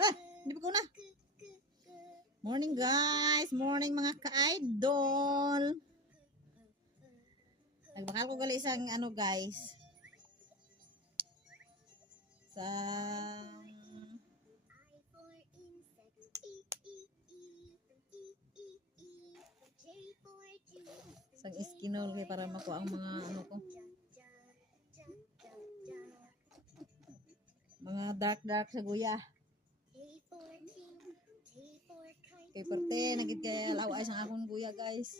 Ah, hindi pa ko na. Morning guys, morning mga ka-idol. Nagbakal ko gali isang ano guys. Sa isang iskinol kay para makuha ang mga ano ko. Mga dark sa guya. Kay parte nagit kay laway sang akong guya guys.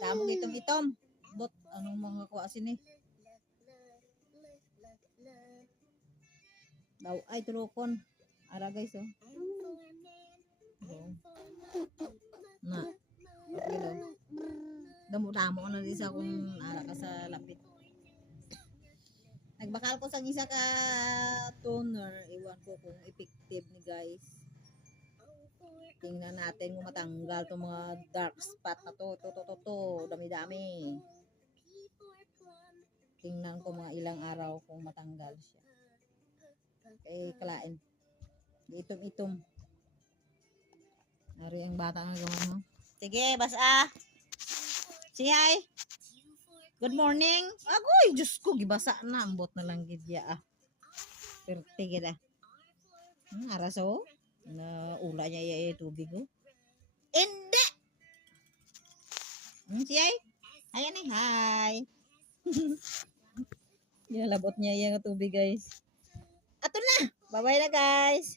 Damo itom-itom. Bot anong mga kuha sini? Daw ay tulokon. Ara guys oh. Na. Gilo. Damo-damo na din sa akong ara ka sa lapit. Nagbakal ko sang isa ka toner, iwan ko kung effective ni guys. Tingnan natin kung matanggal tong mga dark spot na to. Dami-dami. Tingnan ko mga ilang araw kung matanggal siya. Okay, kalain. Itom-itom. Ari ang bata nga gawin mo. Sige, basa. Sige, hi. Good morning. Agoy, Diyos ko, gibasa na. Ambot na lang gidya ah. Perte gid ah. Araso. Na ula niya yung tubig oh. Hindi! Siya ay? Ayan eh, hi. Labot niya yung tubig guys. Ato na! Bye-bye na guys.